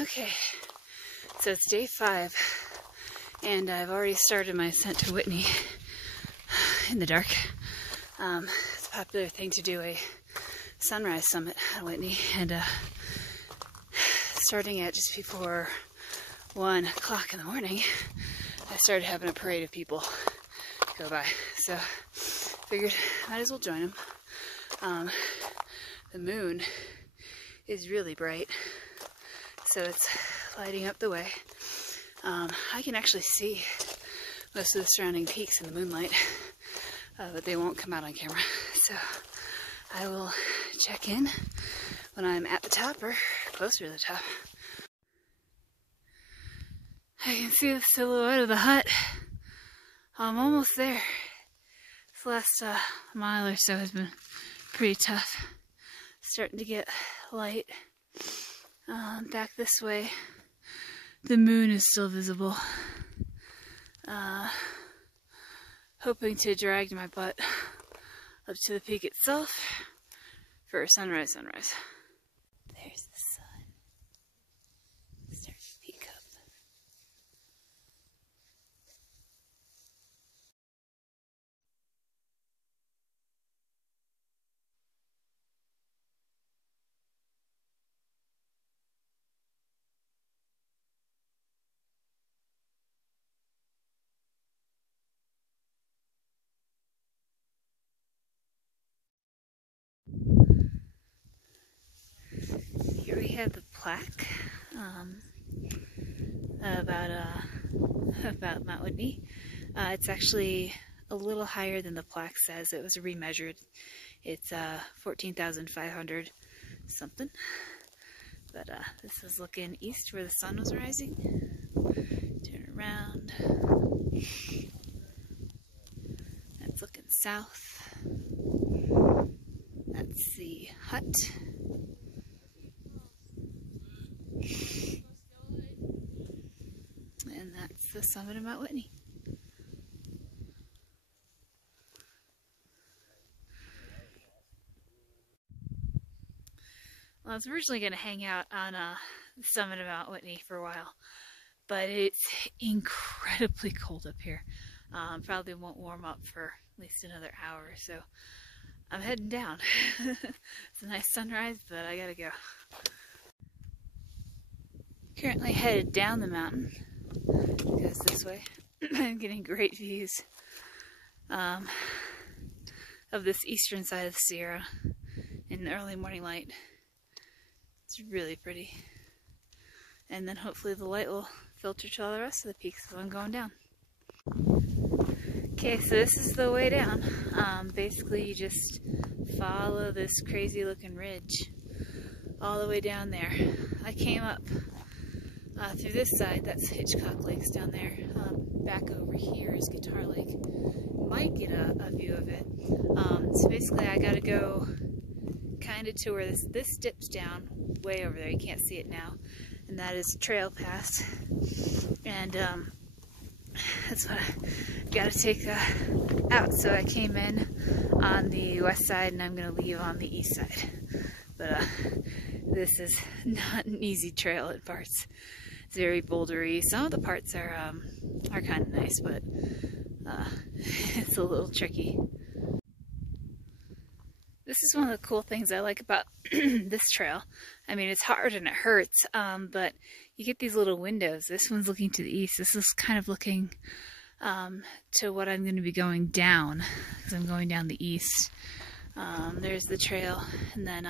Okay, so it's day 5, and I've already started my ascent to Whitney in the dark. It's a popular thing to do a sunrise summit at Whitney, and starting at just before 1 o'clock in the morning, I started having a parade of people go by. So figured might as well join them. The moon is really bright, so it's lighting up the way. I can actually see most of the surrounding peaks in the moonlight, but they won't come out on camera. So I will check in when I'm at the top or closer to the top. I can see the silhouette of the hut. I'm almost there. This last mile or so has been pretty tough. Starting to get light. Back this way, the moon is still visible. Hoping to drag my butt up to the peak itself for a sunrise. There's the sun. Starting to peek up. Here we have the plaque about Mount Whitney. It's actually a little higher than the plaque says. It was remeasured. It's 14,500 something. But this is looking east where the sun was rising. Turn around. That's looking south. That's the hut. And that's the summit of Mount Whitney. Well, I was originally going to hang out on the summit of Mount Whitney for a while, but it's incredibly cold up here. Probably won't warm up for at least another hour or so. I'm heading down. It's a nice sunrise, but I gotta go. Currently headed down the mountain. It goes this way. I'm getting great views of this eastern side of the Sierra in the early morning light. It's really pretty. And then hopefully the light will filter to all the rest of the peaks as I'm going down. Okay, so this is the way down. Basically you just follow this crazy looking ridge all the way down there. I came up through this side, that's Hitchcock Lake's down there. Back over here is Guitar Lake. Might get a view of it. So basically I gotta go kind of to where this dips down way over there. You can't see it now. And that is Trail Pass. And that's what I gotta take out. So I came in on the west side and I'm gonna leave on the east side. But this is not an easy trail at parts. It's very bouldery. Some of the parts are kind of nice, but it's a little tricky. This is one of the cool things I like about this trail. I mean, it's hard and it hurts, but you get these little windows. This one's looking to the east. This is kind of looking to what I'm going to be going down, because I'm going down the east. There's the trail, and then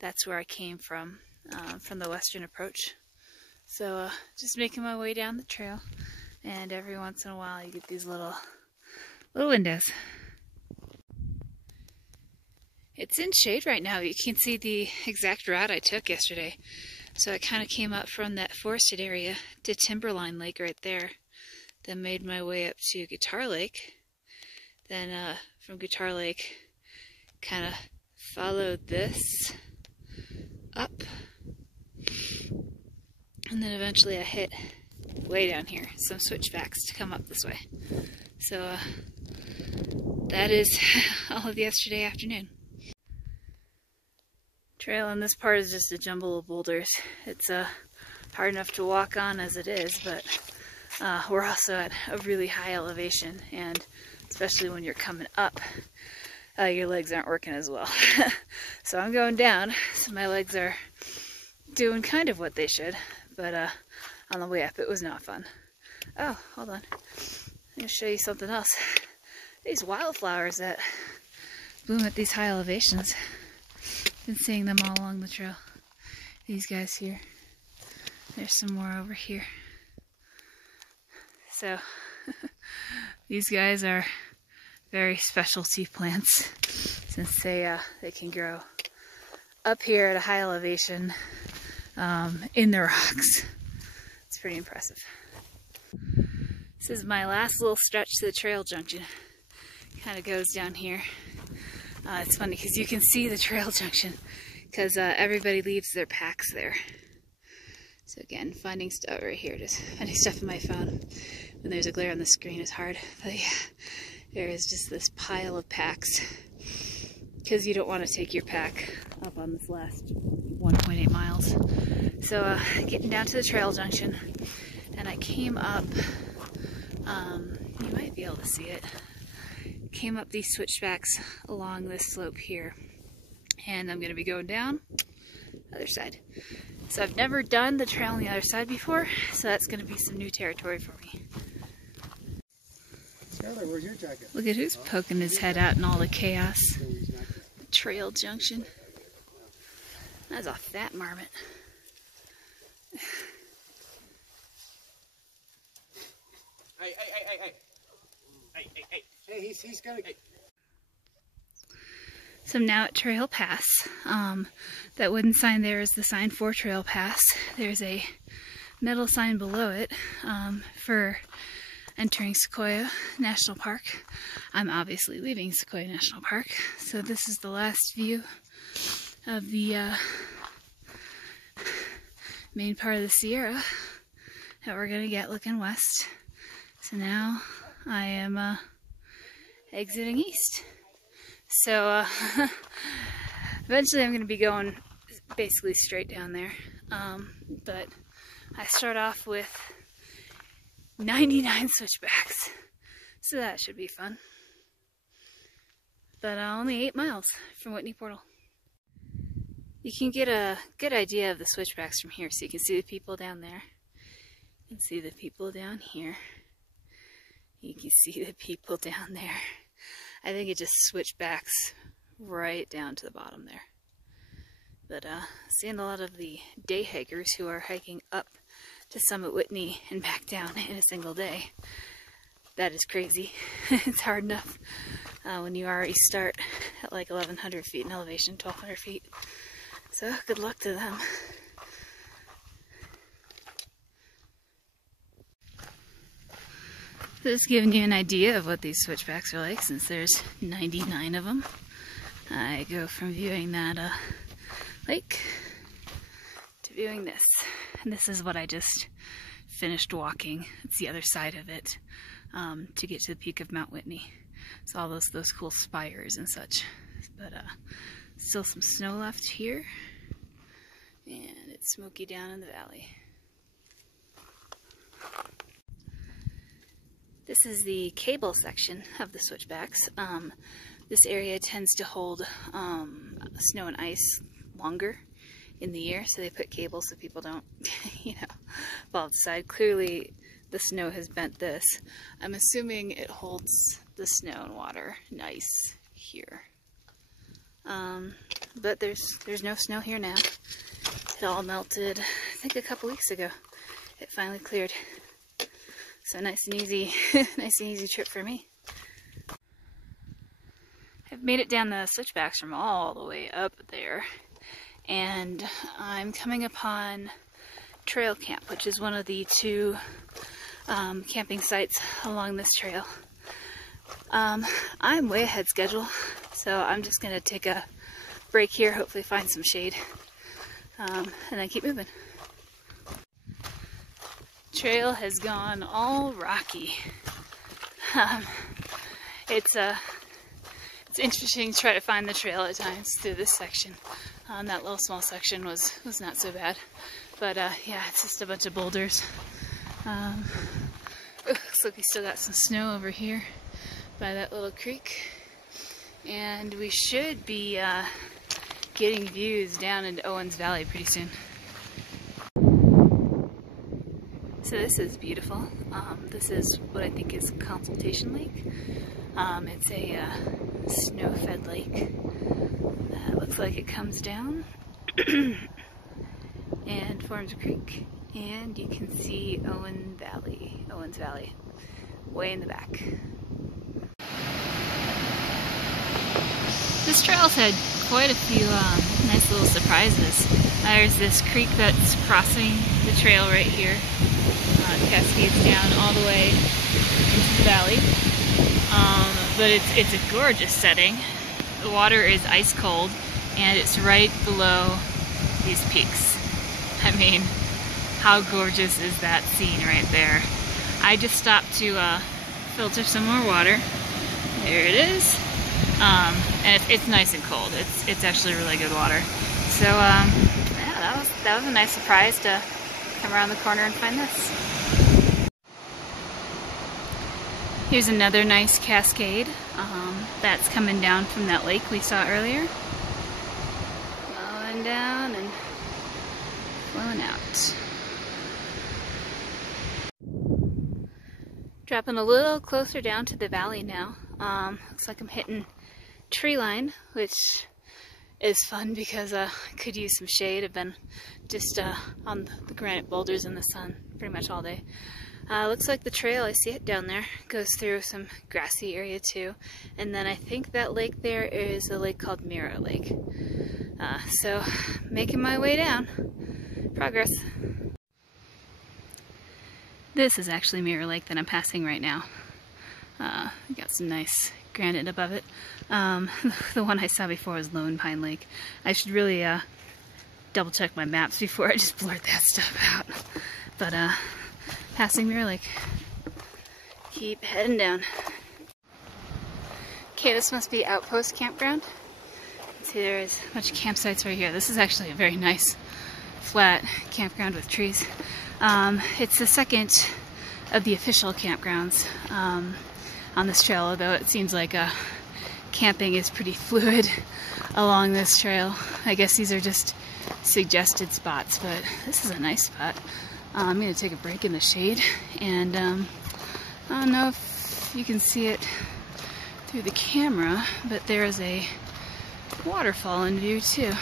that's where I came from the western approach. So just making my way down the trail, and every once in a while you get these little windows. It's in shade right now. You can see the exact route I took yesterday. So I kind of came up from that forested area to Timberline Lake right there. Then made my way up to Guitar Lake. Then from Guitar Lake, kind of followed this up. And then eventually I hit way down here, some switchbacks to come up this way. So that is all of yesterday afternoon. Trail in this part is just a jumble of boulders. It's hard enough to walk on as it is, but we're also at a really high elevation, and especially when you're coming up, your legs aren't working as well. So I'm going down, so my legs are doing kind of what they should, but on the way up it was not fun. Oh, hold on. I'm going to show you something else. These wildflowers that bloom at these high elevations. Been seeing them all along the trail. These guys here. There's some more over here. So these guys are very specialty plants since they can grow up here at a high elevation in the rocks. It's pretty impressive. This is my last little stretch to the trail junction. Kind of goes down here. It's funny because you can see the trail junction because everybody leaves their packs there. So again, finding stuff right here, just finding stuff in my phone when there's a glare on the screen is hard. But yeah, there is just this pile of packs because you don't want to take your pack up on this last 1.8 miles. So getting down to the trail junction, and I came up, you might be able to see it, came up these switchbacks along this slope here, and I'm going to be going down other side. So I've never done the trail on the other side before, so that's going to be some new territory for me. Skylar, where's your jacket? Look at who's poking his head out in all the chaos. The trail junction. That's a fat marmot. Hey, he's gonna. So I'm now at Trail Pass. That wooden sign there is the sign for Trail Pass. There's a metal sign below it for entering Sequoia National Park. I'm obviously leaving Sequoia National Park, so this is the last view of the main part of the Sierra that we're gonna get looking west. So now I am exiting east. So eventually I'm going to be going basically straight down there, but I start off with 99 switchbacks, so that should be fun. But only 8 miles from Whitney Portal. You can get a good idea of the switchbacks from here, so you can see the people down there. You can see the people down here. You can see the people down there. I think it just switchbacks right down to the bottom there. But seeing a lot of the day hikers who are hiking up to Summit Whitney and back down in a single day, that is crazy. It's hard enough when you already start at like 1,100 feet in elevation, 1,200 feet. So good luck to them. Just giving you an idea of what these switchbacks are like, since there's 99 of them. I go from viewing that lake to viewing this. And this is what I just finished walking. It's the other side of it to get to the peak of Mount Whitney. So all those cool spires and such. But still some snow left here. And it's smoky down in the valley. This is the cable section of the switchbacks. This area tends to hold snow and ice longer in the year, so they put cables so people don't, fall off the side. Clearly, the snow has bent this. I'm assuming it holds the snow and water nice here. But there's no snow here now. It all melted, I think, a couple weeks ago. It finally cleared. So nice and easy, nice and easy trip for me. I've made it down the switchbacks from all the way up there, and I'm coming upon Trail Camp, which is one of the 2 camping sites along this trail. I'm way ahead schedule, so I'm just gonna take a break here, hopefully find some shade, and then keep moving. Trail has gone all rocky. It's interesting to try to find the trail at times through this section. That little small section was not so bad, But yeah, it's just a bunch of boulders. Looks like we still got some snow over here by that little creek. And we should be getting views down into Owens Valley pretty soon. So this is beautiful. This is what I think is Consultation Lake. It's a snow-fed lake. Looks like it comes down and forms a creek. And you can see Owens Valley, way in the back. This trail's had quite a few nice little surprises. There's this creek that's crossing the trail right here. It cascades down all the way into the valley. But it's a gorgeous setting. The water is ice cold and it's right below these peaks. I mean, how gorgeous is that scene right there? I just stopped to filter some more water. There it is. And it's nice and cold. It's actually really good water. So yeah, that was a nice surprise to come around the corner and find this. Here's another nice cascade that's coming down from that lake we saw earlier. Flowing down and flowing out. Dropping a little closer down to the valley now. Looks like I'm hitting tree line, which is fun because I could use some shade. I've been just on the granite boulders in the sun pretty much all day. Looks like the trail, I see it down there, goes through some grassy area too. And then I think that lake there is a lake called Mirror Lake. So making my way down. Progress. This is actually Mirror Lake that I'm passing right now. Got some nice granite above it. The one I saw before was Lone Pine Lake. I should really double check my maps before I just blurt that stuff out. But passing Mirror Lake. Keep heading down. Okay, this must be Outpost Campground. See, there is a bunch of campsites right here. This is actually a very nice flat campground with trees. It's the second of the official campgrounds on this trail, although it seems like camping is pretty fluid along this trail. I guess these are just suggested spots, but this is a nice spot. I'm going to take a break in the shade, and I don't know if you can see it through the camera, but there is a waterfall in view too.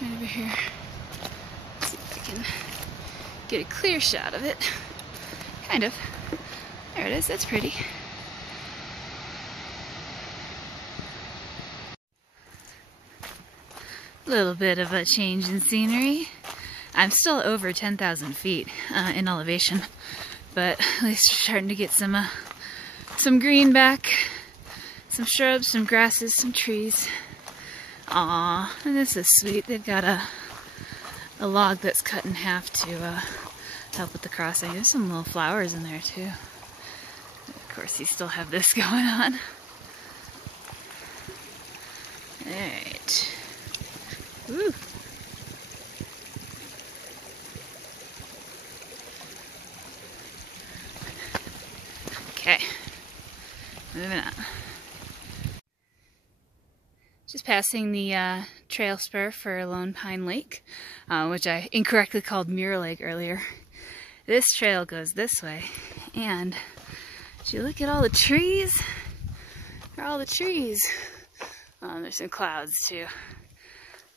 Right over here. Let's see if I can get a clear shot of it. Kind of. There it is, that's pretty. A little bit of a change in scenery. I'm still over 10,000 feet in elevation, but at least we're starting to get some green back, some shrubs, some grasses, some trees. Aww, and this is sweet. They've got a log that's cut in half to help with the crossing. There's some little flowers in there too. Of course, you still have this going on. Alright. Woo! Okay, moving on. Just passing the trail spur for Lone Pine Lake, which I incorrectly called Mirror Lake earlier. This trail goes this way, and did you look at all the trees? There are all the trees. There's some clouds too.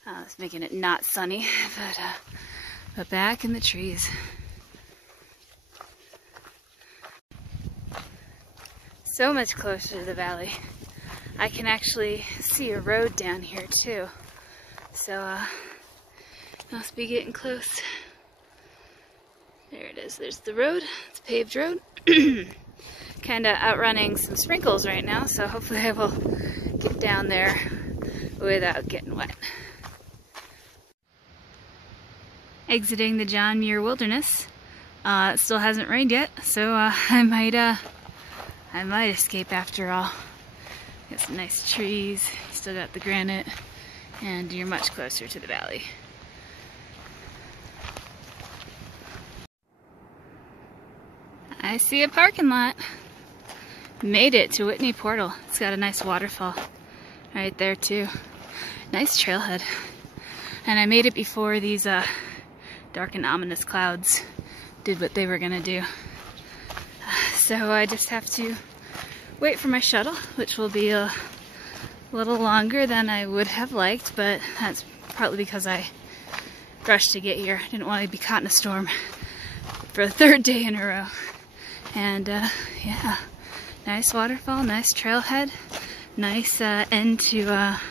It's making it not sunny, but back in the trees. So much closer to the valley. I can actually see a road down here too. So, must be getting close. There it is, there's the road. It's a paved road. Kinda outrunning some sprinkles right now, so hopefully I will get down there without getting wet. Exiting the John Muir Wilderness. It still hasn't rained yet, so I might escape after all. Got some nice trees, still got the granite, and you're much closer to the valley. I see a parking lot. Made it to Whitney Portal. It's got a nice waterfall right there too. Nice trailhead. And I made it before these dark and ominous clouds did what they were gonna do. So I just have to wait for my shuttle, which will be a little longer than I would have liked, but that's partly because I rushed to get here. I didn't want to be caught in a storm for the third day in a row. And yeah, nice waterfall, nice trailhead, nice end to a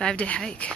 5-day hike.